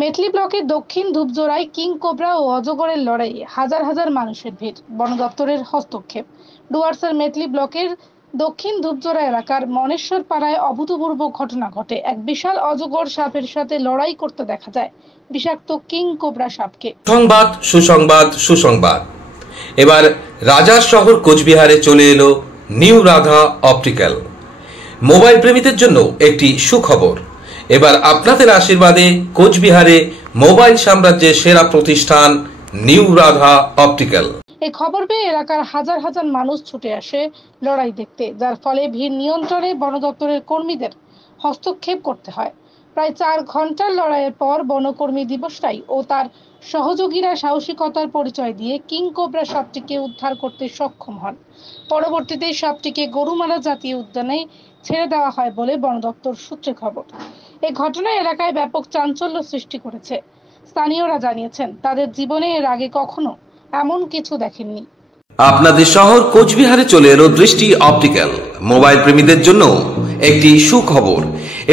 মেটলি ব্লকের দক্ষিণ ধূপজোড়ায় king cobra ও অজগরের লড়াইয়ে হাজার হাজার মানুষের ভিড়, বন দপ্তরের হস্তক্ষেপ। ডুয়ার্সের মেটলি ব্লকের দক্ষিণ ধূপজোড়া এলাকার মনেশ্বর পাড়ায় অভূতপূর্ব ঘটনা ঘটে। এক বিশাল অজগর সাপের সাথে লড়াই করতে দেখা যায় বিষাক্ত কিং কোবরা সাপকে। সংবাদ সুসংবাদ সুসংবাদ। এবার রাজার শহর কোচবিহারে চলে এলো নিউ রাধা অপটিক্যাল। মোবাইল প্রেমীদের জন্য একটি সুখবর। এবার আপনাদের আশীর্বাদে কোচবিহারে মোবাইল সাম্রাজ্যের সেরা প্রতিষ্ঠান নিউ রাধা অপটিক্যাল। এই খবর পেয়ে এলাকার হাজার হাজার মানুষ ছুটে আসে লড়াই দেখতে, যার ফলে ভিড় নিয়ন্ত্রণে বন দপ্তরের কর্মীদের হস্তক্ষেপ করতে হয়। প্রায় 4 ঘন্টার লড়াইয়ের পর বনকর্মী দিবস রাই ও তার সহযোগীরা সাহসিকতার পরিচয় দিয়ে কিং কোবরা সাপটিকে উদ্ধার করতে সক্ষম হন। পরবর্তীতে সাপটিকে গরুমারা জাতীয় উদ্যানে ছেড়ে দেওয়া হয় বলে বন দপ্তর সূত্রে খবর। এই ঘটনা এলাকায় ব্যাপক চাঞ্চল্য সৃষ্টি করেছে। স্থানীয়রা জানিয়েছেন তাদের জীবনে এর আগে কখনো এমন কিছু দেখেননি। আপনাদের শহর কোচবিহারে চলে এলো দৃষ্টি অপটিক্যাল। মোবাইল প্রেমীদের জন্য একটি সুখবর।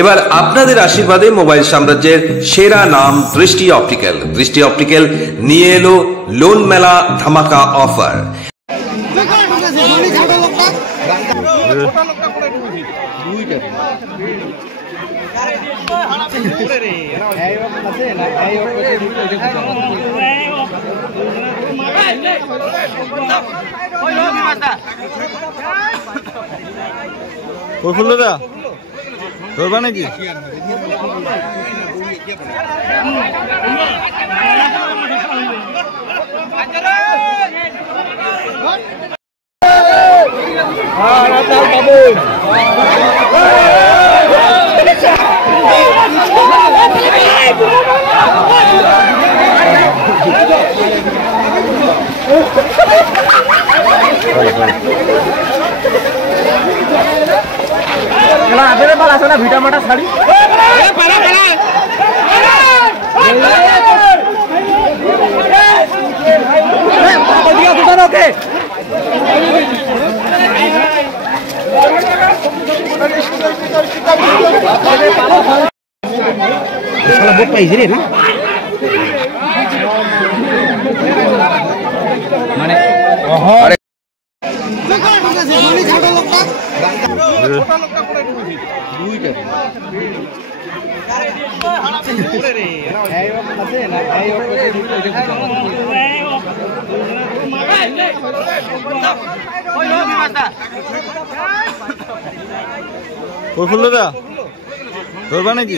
এবার আপনাদের আশীর্বাদে মোবাইল সাম্রাজ্যের সেরা নাম দৃষ্টি অপটিক্যাল। দৃষ্টি অপটিক্যাল নিয়ে এলো লোন মেলা ধামাকা অফার। প্রফুল্লদা ধরবা নাকি? ভিটামাটা শাড়ি মানে প্রফুল্লদা ধরবা নাকি?